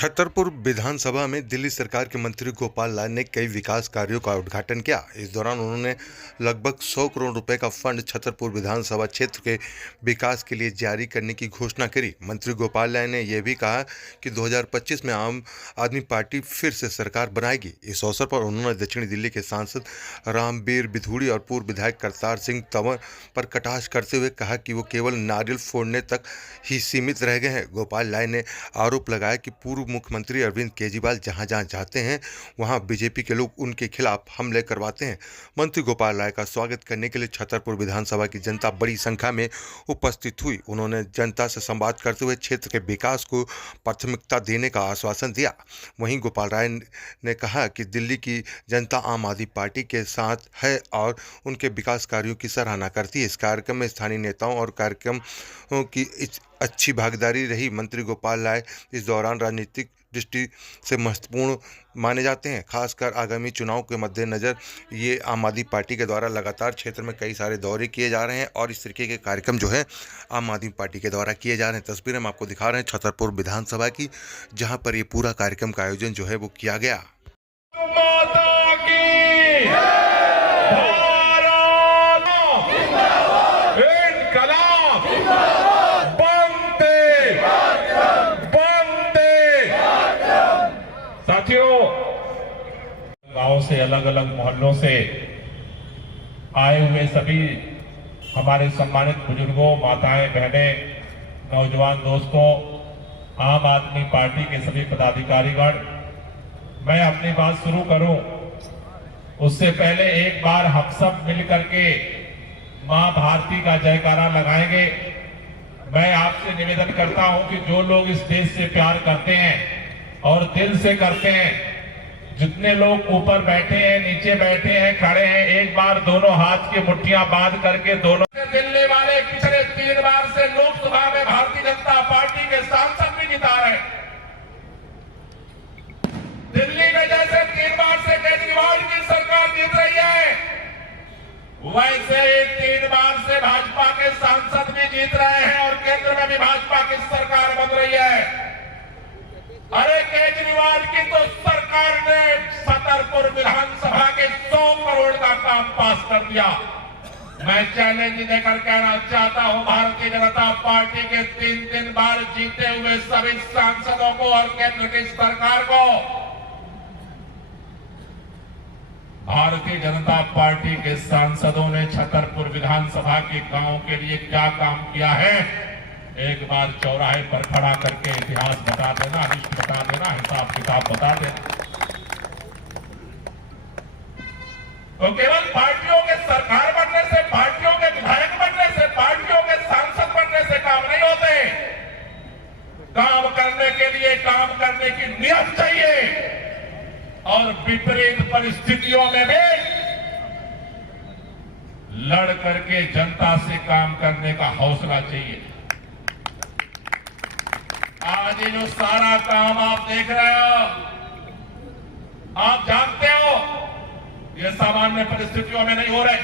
छतरपुर विधानसभा में दिल्ली सरकार के मंत्री गोपाल लाल ने कई विकास कार्यों का उद्घाटन किया। इस दौरान उन्होंने लगभग 100 करोड़ रुपए का फंड छतरपुर विधानसभा क्षेत्र के विकास के लिए जारी करने की घोषणा करी। मंत्री गोपाल लाल ने यह भी कहा कि 2025 में आम आदमी पार्टी फिर से सरकार बनाएगी। इस अवसर पर उन्होंने दक्षिणी दिल्ली के सांसद रामबीर बिधूड़ी और पूर्व विधायक करतार सिंह तंवर पर कटाक्ष करते हुए कहा कि वो केवल नारियल फोड़ने तक ही सीमित रह गए हैं। गोपाल लाल ने आरोप लगाया कि पूर्व मुख्यमंत्री अरविंद केजरीवाल जहां जहां जाते हैं वहां बीजेपी के लोग उनके खिलाफ हमले करवाते हैं। मंत्री गोपाल राय का स्वागत करने के लिए छतरपुर विधानसभा की जनता बड़ी संख्या में उपस्थित हुई। उन्होंने जनता से संवाद करते हुए क्षेत्र के विकास को प्राथमिकता देने का आश्वासन दिया। वहीं गोपाल राय ने कहा कि दिल्ली की जनता आम आदमी पार्टी के साथ है और उनके विकास कार्यों की सराहना करती है। इस कार्यक्रम में स्थानीय नेताओं और कार्यक्रमों की अच्छी भागीदारी रही। मंत्री गोपाल राय इस दौरान राजनीतिक दृष्टि से महत्वपूर्ण माने जाते हैं, खासकर आगामी चुनाव के मद्देनजर। ये आम आदमी पार्टी के द्वारा लगातार क्षेत्र में कई सारे दौरे किए जा रहे हैं और इस तरीके के कार्यक्रम जो है आम आदमी पार्टी के द्वारा किए जा रहे हैं। तस्वीरें हम आपको दिखा रहे हैं छतरपुर विधानसभा की, जहां पर ये पूरा कार्यक्रम का आयोजन जो है वो किया गया। गांव से अलग अलग मोहल्लों से आए हुए सभी हमारे सम्मानित बुजुर्गों, माताएं, बहनें, नौजवान दोस्तों, आम आदमी पार्टी के सभी पदाधिकारीगण, मैं अपनी बात शुरू करूं उससे पहले एक बार हम सब मिलकर के मां भारती का जयकारा लगाएंगे। मैं आपसे निवेदन करता हूं कि जो लोग इस देश से प्यार करते हैं और दिल से करते हैं, जितने लोग ऊपर बैठे हैं, नीचे बैठे हैं, खड़े हैं, एक बार दोनों हाथ की मुट्ठियां बांध करके दोनों दिल्ली वाले पिछले 3 बार से लोकसभा में भारतीय जनता पार्टी के सांसद भी जिता रहे। दिल्ली में जैसे 3 बार से केजरीवाल की सरकार जीत रही है, वैसे 3 बार से भाजपा के सांसद भी जीत रहे हैं और केंद्र में भी भाजपा की सरकार बन रही है। अरे केजरीवाल की तो सरकार ने छतरपुर विधानसभा के 100 करोड़ का काम पास कर दिया। मैं चैलेंज देकर कहना चाहता हूं भारतीय जनता पार्टी के 3 बार जीते हुए सभी सांसदों को और केंद्र की सरकार को, भारतीय जनता पार्टी के सांसदों ने छतरपुर विधानसभा के गांव के लिए क्या काम किया है, एक बार चौराहे पर खड़ा करके इतिहास बता देना, लिस्ट बता देना, हिसाब किताब बता देना। तो केवल पार्टियों के सरकार बनने से, पार्टियों के विधायक बनने से, पार्टियों के सांसद बनने से काम नहीं होते। काम करने के लिए काम करने की नीयत चाहिए और विपरीत परिस्थितियों में भी लड़ करके जनता से काम करने का हौसला चाहिए। आज ये जो सारा काम आप देख रहे हो, आप जानते हो ये सामान्य परिस्थितियों में नहीं हो रहे।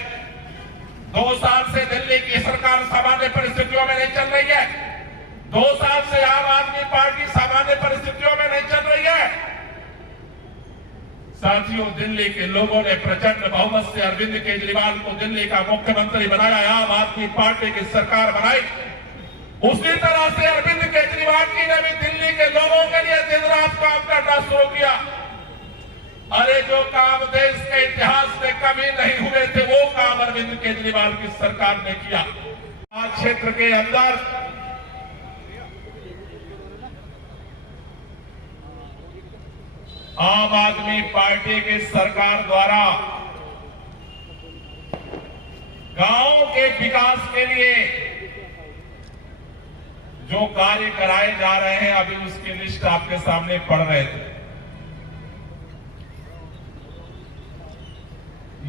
2 साल से दिल्ली की सरकार सामान्य परिस्थितियों में नहीं चल रही है। 2 साल से आम आदमी पार्टी सामान्य परिस्थितियों में नहीं चल रही है। साथियों, दिल्ली के लोगों ने प्रचंड बहुमत से अरविंद केजरीवाल को दिल्ली का मुख्यमंत्री बनाया, आम आदमी पार्टी की सरकार बनाई। उसी तरह से अरविंद केजरीवाल जी ने भी दिल्ली के लोगों के लिए दिन रात काम करना शुरू किया। अरे जो काम देश के इतिहास में कभी नहीं हुए थे, वो काम अरविंद केजरीवाल की सरकार ने किया। आज क्षेत्र के अंदर आम आदमी पार्टी की सरकार द्वारा गांव के विकास के लिए जो कार्य कराए जा रहे हैं, अभी उसकी लिस्ट आपके सामने पढ़ रहे थे।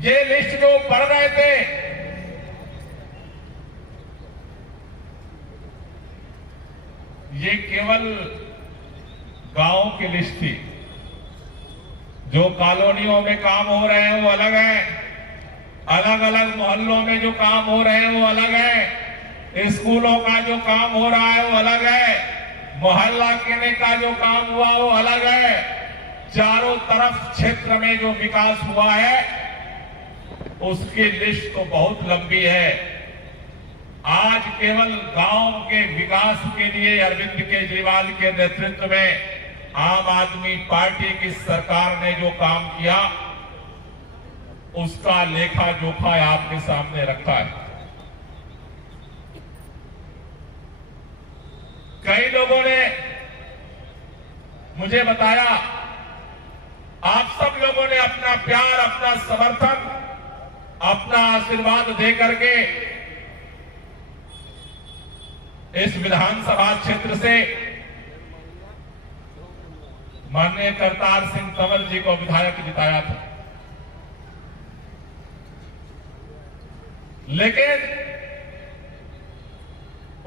ये लिस्ट जो पढ़ रहे थे, ये केवल गांव की लिस्ट थी। जो कॉलोनियों में काम हो रहे हैं वो अलग है, अलग अलग मोहल्लों में जो काम हो रहे हैं वो अलग है, स्कूलों का जो काम हो रहा है वो अलग है, मोहल्ला केने का जो काम हुआ वो अलग है। चारों तरफ क्षेत्र में जो विकास हुआ है उसकी लिस्ट तो बहुत लंबी है। आज केवल गांव के विकास के लिए अरविंद केजरीवाल के नेतृत्व में आम आदमी पार्टी की सरकार ने जो काम किया उसका लेखा जोखा आपके सामने रखा है। कई लोगों ने मुझे बताया, आप सब लोगों ने अपना प्यार, अपना समर्थन, अपना आशीर्वाद दे करके इस विधानसभा क्षेत्र से माननीय करतार सिंह तंवर जी को विधायक जिताया था। लेकिन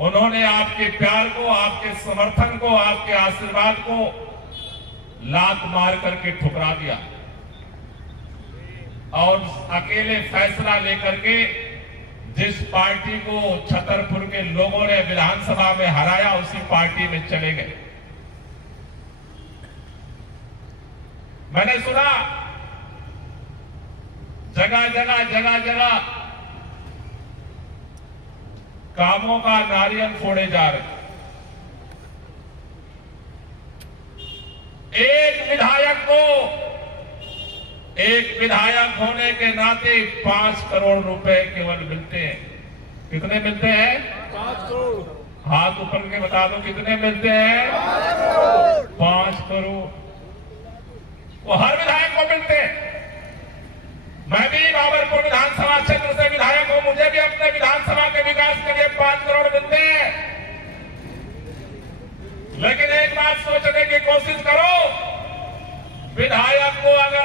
उन्होंने आपके प्यार को, आपके समर्थन को, आपके आशीर्वाद को लात मार करके ठुकरा दिया और अकेले फैसला लेकर के जिस पार्टी को छतरपुर के लोगों ने विधानसभा में हराया उसी पार्टी में चले गए। मैंने सुना जगह जगह कामों का नारियल फोड़े जा रहे। एक विधायक होने के नाते 5 करोड़ रुपए केवल मिलते हैं। कितने मिलते हैं? 5 करोड़। हाथ ऊपर के बता दो कितने मिलते हैं? 5 करोड़। वो हर विधायक को मिलते हैं। मैं भी बाबरपुर विधानसभा क्षेत्र से विधायक हूं, मुझे भी अपने विधानसभा के विकास के लिए 5 करोड़ मिलते हैं। लेकिन एक बात सोचने की कोशिश करो, विधायक को अगर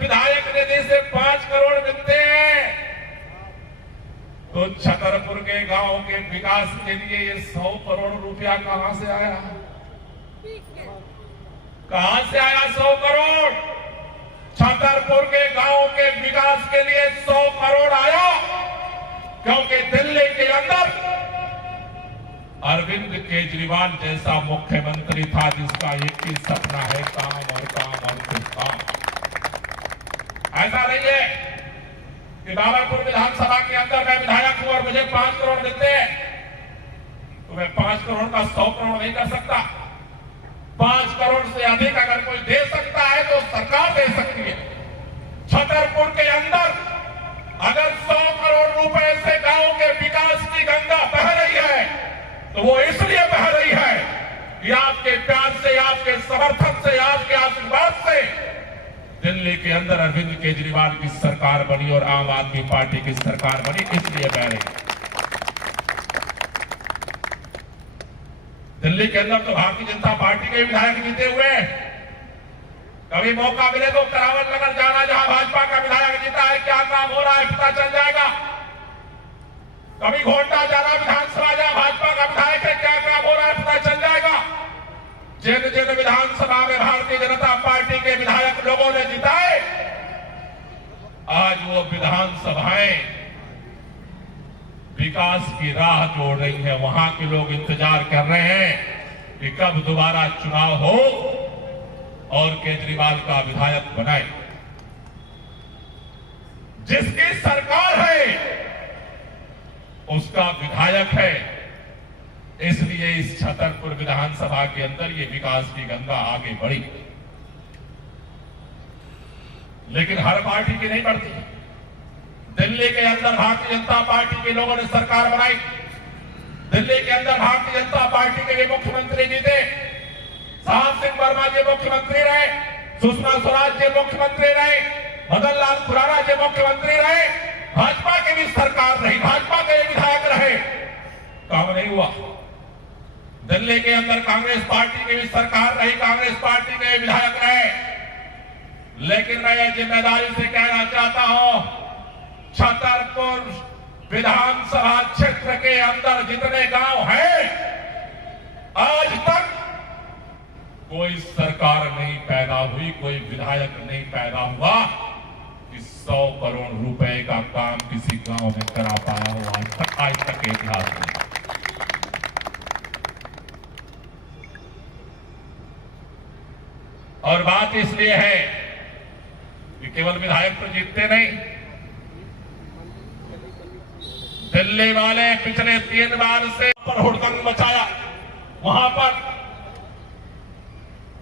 विधायक निधि से 5 करोड़ मिलते हैं तो छतरपुर के गांव के विकास के लिए ये 100 करोड़ रुपया कहां से आया? कहां से आया 100 करोड़? छतरपुर के गांव के विकास के लिए 100 करोड़ आया क्योंकि दिल्ली के अंदर अरविंद केजरीवाल जैसा मुख्यमंत्री था जिसका एक ही सपना है, काम और काम और फिर काम। ऐसा नहीं है कि बाबरपुर विधानसभा के अंदर मैं विधायक हूं और मुझे 5 करोड़ मिलते हैं तो मैं 5 करोड़ का 100 करोड़ नहीं कर सकता। 5 करोड़ से अधिक अगर कोई दे सकता है तो सरकार दे सकती है। छतरपुर के अंदर अगर 100 करोड़ रुपए से गांव के विकास की गंगा बह रही है तो वो इसलिए बह रही है कि आपके प्यार से, आपके समर्थन से, आपके आशीर्वाद से दिल्ली के अंदर अरविंद केजरीवाल की सरकार बनी और आम आदमी पार्टी की सरकार बनी, इसलिए बह रही है। दिल्ली के अंदर तो भारतीय जनता पार्टी के विधायक जीते हुए, कभी मौका मिले तो करावल नगर जाना जहां भाजपा का विधायक जीता है, क्या काम हो रहा है पता चल जाएगा। कभी घोटा जाना विधानसभा जहां भाजपा का विधायक है, क्या काम हो रहा है पता चल जाएगा। जिन जिन विधानसभा में भारतीय जनता पार्टी के विधायक लोगों ने जिताए, आज वो विधानसभाएं विकास की राह जोड़ रही है। वहां के लोग इंतजार कर रहे हैं कि कब दोबारा चुनाव हो और केजरीवाल का विधायक बनाए। जिसकी सरकार है उसका विधायक है, इसलिए इस छतरपुर विधानसभा के अंदर ये विकास की गंगा आगे बढ़ी। लेकिन हर पार्टी की नहीं बढ़ती। दिल्ली के अंदर भारतीय जनता पार्टी के लोगों ने सरकार बनाई। दिल्ली के अंदर भारतीय जनता पार्टी के मुख्यमंत्री जीते। साहब सिंह वर्मा जी मुख्यमंत्री रहे, सुषमा स्वराज जी मुख्यमंत्री रहे, मदन लाल खुराना जी मुख्यमंत्री रहे, भाजपा की भी सरकार रही, भाजपा के विधायक रहे, काम नहीं हुआ। दिल्ली के अंदर कांग्रेस पार्टी की भी सरकार रही, कांग्रेस पार्टी के विधायक रहे। लेकिन मैं ये जिम्मेदारी से कहना चाहता हूं, छतरपुर विधानसभा क्षेत्र के अंदर जितने गांव हैं, आज तक कोई सरकार नहीं पैदा हुई, कोई विधायक नहीं पैदा हुआ कि 100 करोड़ रुपए का काम किसी गांव में करा पाया हो। आज तक के इतिहास में बात इसलिए है कि केवल विधायक तो जीतते नहीं, दिल्ली वाले पिछले 3 बार से पर हुड़दंग मचाया, वहां पर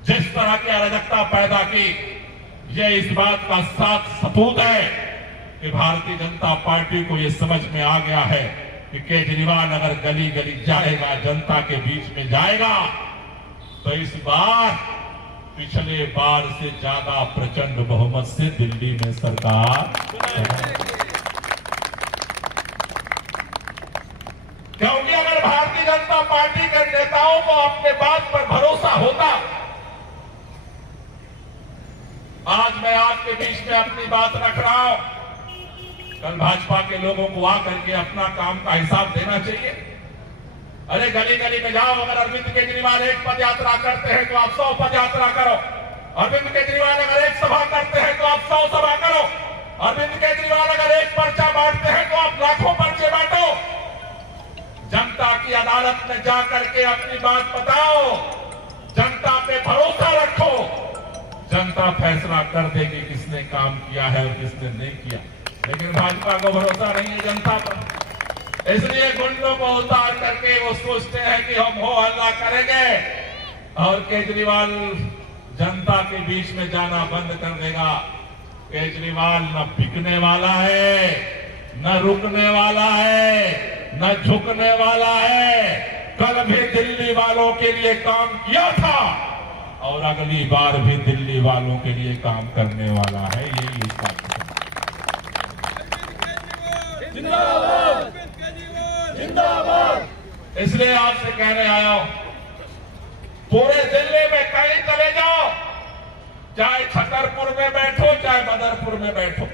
जिस तरह की अराजकता पैदा की, यह इस बात का साफ सबूत है कि भारतीय जनता पार्टी को यह समझ में आ गया है कि केजरीवाल अगर गली गली जाएगा, जनता के बीच में जाएगा, तो इस बार पिछले बार से ज्यादा प्रचंड बहुमत से दिल्ली में सरकार, क्योंकि अगर भारतीय जनता पार्टी के नेताओं को अपने बात पर भरोसा होता, आज मैं आपके बीच में अपनी बात रख रहा हूं, कल भाजपा के लोगों को आकर के अपना काम का हिसाब देना चाहिए। अरे गली गली में जाओ, अगर अरविंद केजरीवाल एक पद यात्रा करते हैं तो आप 100 पद यात्रा करो। अरविंद केजरीवाल अगर एक सभा करते हैं तो आप 100 सभा करो। अरविंद केजरीवाल अगर एक पर्चा बांटते हैं तो आप लाखों पर्चे बांटो। जनता की अदालत में जाकर के अपनी बात बताओ, जनता पे भरोसा रखो, जनता फैसला कर देगी किसने काम किया है और किसने नहीं किया। लेकिन भाजपा को भरोसा नहीं है जनता पर, इसलिए गुंडों को उतार करके वो सोचते हैं कि हम हो हल्ला करेंगे और केजरीवाल जनता के बीच में जाना बंद कर देगा। केजरीवाल न बिकने वाला है, न रुकने वाला है, न झुकने वाला है। कल भी दिल्ली वालों के लिए काम किया था और अगली बार भी दिल्ली वालों के लिए काम करने वाला है। यही इसका जिंदाबाद, जिंदाबाद। इसलिए आपसे कहने आया हूं, पूरे दिल्ली में कहीं चले जाओ, चाहे छतरपुर में बैठो, चाहे बदरपुर में बैठो,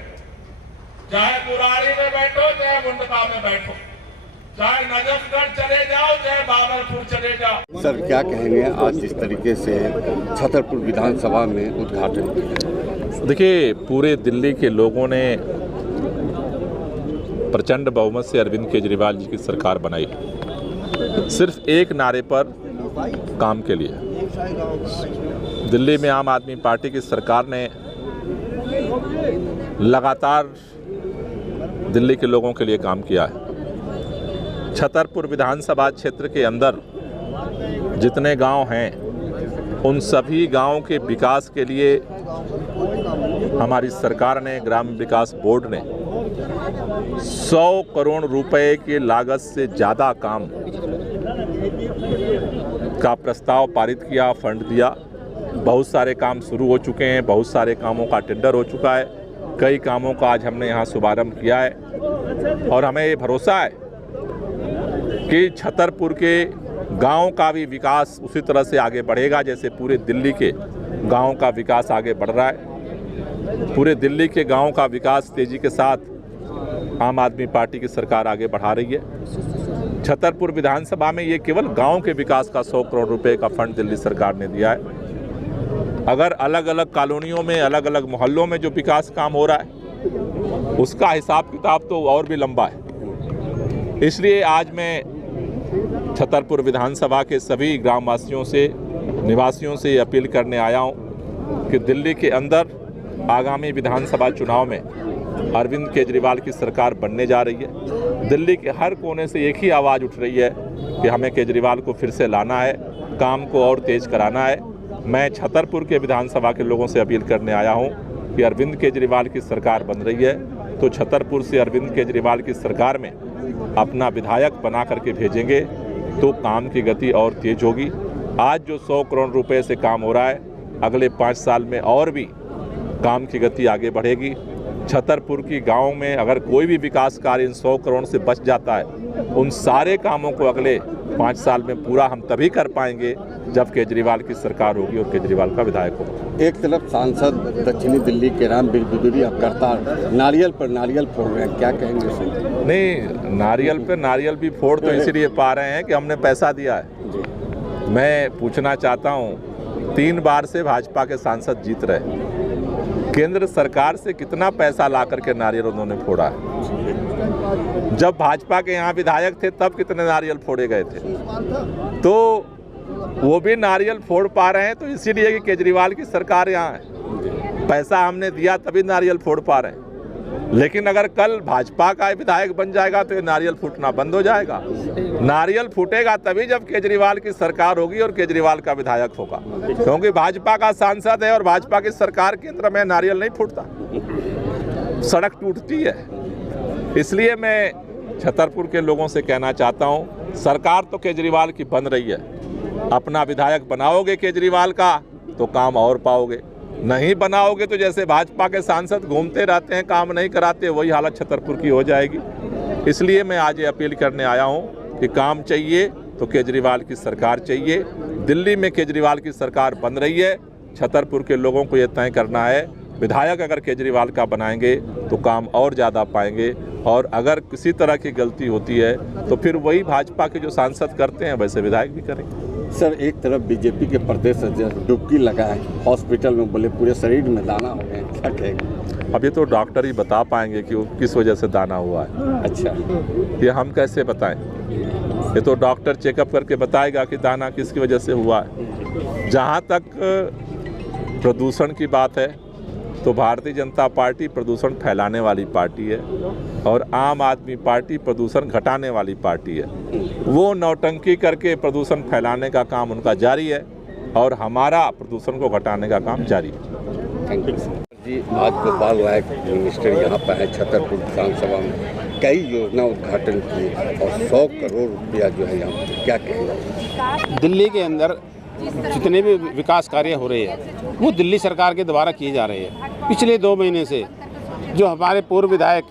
चाहे बुराड़ी में बैठो, चाहे मुंडका में बैठो, चाहे नजफगढ़ चले जाओ, चाहे बाबरपुर चले जाओ। सर क्या कहेंगे आज जिस तरीके से छतरपुर विधानसभा में उद्घाटन किया? देखिए, पूरे दिल्ली के लोगों ने प्रचंड बहुमत से अरविंद केजरीवाल जी की सरकार बनाई, सिर्फ एक नारे पर काम के लिए। दिल्ली में आम आदमी पार्टी की सरकार ने लगातार दिल्ली के लोगों के लिए काम किया है। छतरपुर विधानसभा क्षेत्र के अंदर जितने गांव हैं, उन सभी गांवों के विकास के लिए हमारी सरकार ने, ग्राम विकास बोर्ड ने 100 करोड़ रुपए की लागत से ज़्यादा काम का प्रस्ताव पारित किया, फंड दिया। बहुत सारे काम शुरू हो चुके हैं, बहुत सारे कामों का टेंडर हो चुका है, कई कामों का आज हमने यहाँ शुभारंभ किया है और हमें ये भरोसा है कि छतरपुर के गांव का भी विकास उसी तरह से आगे बढ़ेगा जैसे पूरे दिल्ली के गांव का विकास आगे बढ़ रहा है। पूरे दिल्ली के गांव का विकास तेज़ी के साथ आम आदमी पार्टी की सरकार आगे बढ़ा रही है। छतरपुर विधानसभा में ये केवल गांव के विकास का 100 करोड़ रुपए का फंड दिल्ली सरकार ने दिया है। अगर अलग अलग कॉलोनियों में, अलग अलग मोहल्लों में जो विकास काम हो रहा है, उसका हिसाब किताब तो और भी लंबा है। इसलिए आज मैं छतरपुर विधानसभा के सभी ग्रामवासियों से, निवासियों से अपील करने आया हूं कि दिल्ली के अंदर आगामी विधानसभा चुनाव में अरविंद केजरीवाल की सरकार बनने जा रही है। दिल्ली के हर कोने से एक ही आवाज़ उठ रही है कि हमें केजरीवाल को फिर से लाना है, काम को और तेज़ कराना है। मैं छतरपुर के विधानसभा के लोगों से अपील करने आया हूं कि अरविंद केजरीवाल की सरकार बन रही है तो छतरपुर से अरविंद केजरीवाल की सरकार में अपना विधायक बना करके भेजेंगे तो काम की गति और तेज होगी। आज जो 100 करोड़ रुपए से काम हो रहा है, अगले 5 साल में और भी काम की गति आगे बढ़ेगी। छतरपुर की गांव में अगर कोई भी विकास कार्य इन 100 करोड़ से बच जाता है, उन सारे कामों को अगले 5 साल में पूरा हम तभी कर पाएंगे जब केजरीवाल की सरकार होगी और केजरीवाल का विधायक होगा। एक तरफ सांसद दक्षिणी दिल्ली के रामवीर गुदुरिया करतार नारियल पर नारियल फोड़ रहे हैं, क्या कहेंगे इसमें? नहीं, नारियल पे नारियल भी फोड़ तो इसीलिए पा रहे हैं कि हमने पैसा दिया है। मैं पूछना चाहता हूँ, 3 बार से भाजपा के सांसद जीत रहे, केंद्र सरकार से कितना पैसा ला करके नारियल उन्होंने फोड़ा है? जब भाजपा के यहाँ विधायक थे तब कितने नारियल फोड़े गए थे? तो वो भी नारियल फोड़ पा रहे हैं तो इसीलिए कि केजरीवाल की सरकार यहाँ है। पैसा हमने दिया तभी नारियल फोड़ पा रहे हैं। लेकिन अगर कल भाजपा का विधायक बन जाएगा तो ये नारियल फूटना बंद हो जाएगा। नारियल फूटेगा तभी जब केजरीवाल की सरकार होगी और केजरीवाल का विधायक होगा, क्योंकि भाजपा का सांसद है और भाजपा की सरकार के अंदर में नारियल नहीं फूटता, सड़क टूटती है। इसलिए मैं छतरपुर के लोगों से कहना चाहता हूँ, सरकार तो केजरीवाल की बन रही है, अपना विधायक बनाओगे केजरीवाल का तो काम और पाओगे, नहीं बनाओगे तो जैसे भाजपा के सांसद घूमते रहते हैं, काम नहीं कराते, वही हालत छतरपुर की हो जाएगी। इसलिए मैं आज ये अपील करने आया हूँ कि काम चाहिए तो केजरीवाल की सरकार चाहिए। दिल्ली में केजरीवाल की सरकार बन रही है, छतरपुर के लोगों को ये तय करना है, विधायक अगर केजरीवाल का बनाएंगे तो काम और ज़्यादा पाएंगे, और अगर किसी तरह की गलती होती है तो फिर वही भाजपा के जो सांसद करते हैं वैसे विधायक भी करेंगे। सर, एक तरफ बीजेपी के प्रदेश अध्यक्ष डुबकी लगाए हॉस्पिटल में, बोले पूरे शरीर में दाना हो गए, क्या कहेंगे? अब ये तो डॉक्टर ही बता पाएंगे कि वो किस वजह से दाना हुआ है। अच्छा, ये हम कैसे बताएं? ये तो डॉक्टर चेकअप करके बताएगा कि दाना किसकी वजह से हुआ है। जहाँ तक प्रदूषण की बात है तो भारतीय जनता पार्टी प्रदूषण फैलाने वाली पार्टी है और आम आदमी पार्टी प्रदूषण घटाने वाली पार्टी है। वो नौटंकी करके प्रदूषण फैलाने का काम उनका जारी है और हमारा प्रदूषण को घटाने का काम जारी है। थैंक यू जी। आज गोपाल राय मिनिस्टर यहाँ पर है छतरपुर विधानसभा में, कई योजना उद्घाटन किए और 100 करोड़ रुपया जो है यहाँ पर, क्या कहेंगे? दिल्ली के अंदर जितने भी विकास कार्य हो रहे हैं वो दिल्ली सरकार के द्वारा किए जा रहे हैं। पिछले 2 महीने से जो हमारे पूर्व विधायक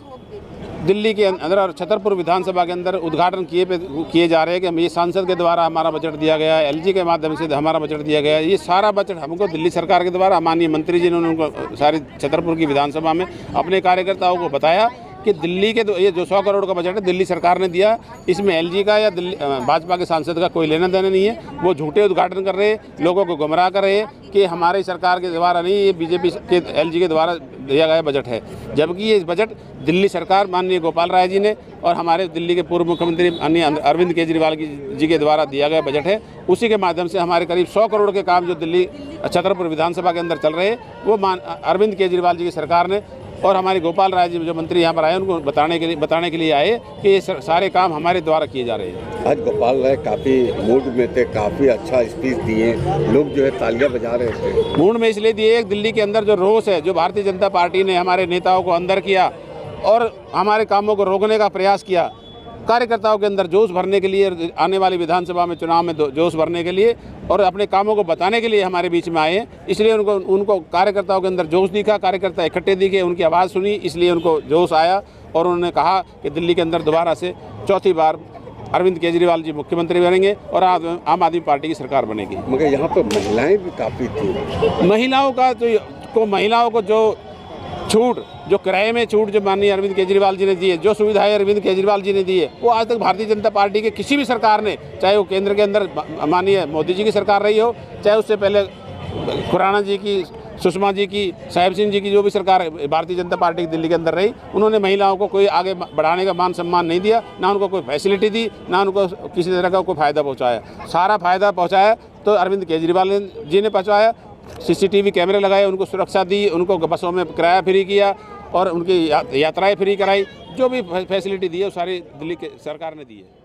दिल्ली के अंदर और छतरपुर विधानसभा के अंदर उद्घाटन किए जा रहे हैं कि हम ये सांसद के द्वारा हमारा बजट दिया गया है, एलजी के माध्यम से हमारा बजट दिया गया है, ये सारा बजट हमको दिल्ली सरकार के द्वारा माननीय मंत्री जी ने उनको सारी छतरपुर की विधानसभा में अपने कार्यकर्ताओं को बताया कि दिल्ली के ये जो 100 करोड़ का बजट है दिल्ली सरकार ने दिया, इसमें एलजी का या दिल्ली भाजपा के सांसद का कोई लेना देना नहीं है। वो झूठे उद्घाटन कर रहे हैं, लोगों को गुमराह कर रहे हैं कि हमारी सरकार के द्वारा नहीं, ये बीजेपी के एलजी के द्वारा दिया गया बजट है, जबकि ये बजट दिल्ली सरकार माननीय गोपाल राय जी ने और हमारे दिल्ली के पूर्व मुख्यमंत्री माननीय अरविंद केजरीवाल जी के द्वारा दिया गया बजट है। उसी के माध्यम से हमारे करीब 100 करोड़ के काम जो दिल्ली छतरपुर विधानसभा के अंदर चल रहे हैं वो अरविंद केजरीवाल जी की सरकार ने और हमारे गोपाल राय जी जो मंत्री यहाँ पर आए उनको बताने के लिए आए कि ये सारे काम हमारे द्वारा किए जा रहे हैं। आज गोपाल राय काफ़ी मूड में थे, काफ़ी अच्छा स्पीच दिए, लोग जो है तालियां बजा रहे थे। मूड में इसलिए दिए, दिल्ली के अंदर जो रोष है, जो भारतीय जनता पार्टी ने हमारे नेताओं को अंदर किया और हमारे कामों को रोकने का प्रयास किया, कार्यकर्ताओं के अंदर जोश भरने के लिए, आने वाली विधानसभा में चुनाव में जोश भरने के लिए और अपने कामों को बताने के लिए हमारे बीच में आए। इसलिए उनको कार्यकर्ताओं के अंदर जोश दिखा, कार्यकर्ता इकट्ठे दिखे, उनकी आवाज़ सुनी, इसलिए उनको जोश आया और उन्होंने कहा कि दिल्ली के अंदर दोबारा से चौथी बार अरविंद केजरीवाल जी मुख्यमंत्री बनेंगे और आम आदमी पार्टी की सरकार बनेगी। मगर यहाँ पर महिलाएं भी काफ़ी थी। महिलाओं को जो छूट, जो किराए में छूट जो माननीय अरविंद केजरीवाल जी ने दी है, जो सुविधाएं अरविंद केजरीवाल जी ने दी है, वो आज तक भारतीय जनता पार्टी के किसी भी सरकार ने, चाहे वो केंद्र के अंदर माननीय मोदी जी की सरकार रही हो, चाहे उससे पहले खुराना जी की, सुषमा जी की, साहिब सिंह जी की जो भी सरकार भारतीय जनता पार्टी की दिल्ली के अंदर रही, उन्होंने महिलाओं को कोई आगे बढ़ाने का मान सम्मान नहीं दिया, ना उनको कोई फैसिलिटी दी, ना उनको किसी तरह का कोई फ़ायदा पहुँचाया। सारा फ़ायदा पहुँचाया तो अरविंद केजरीवाल जी ने पहुँचाया। CCTV कैमरे लगाए, उनको सुरक्षा दी, उनको बसों में किराया फ्री किया और उनकी यात्राएं फ्री कराई, जो भी फैसिलिटी दी है वो सारी दिल्ली के सरकार ने दी है।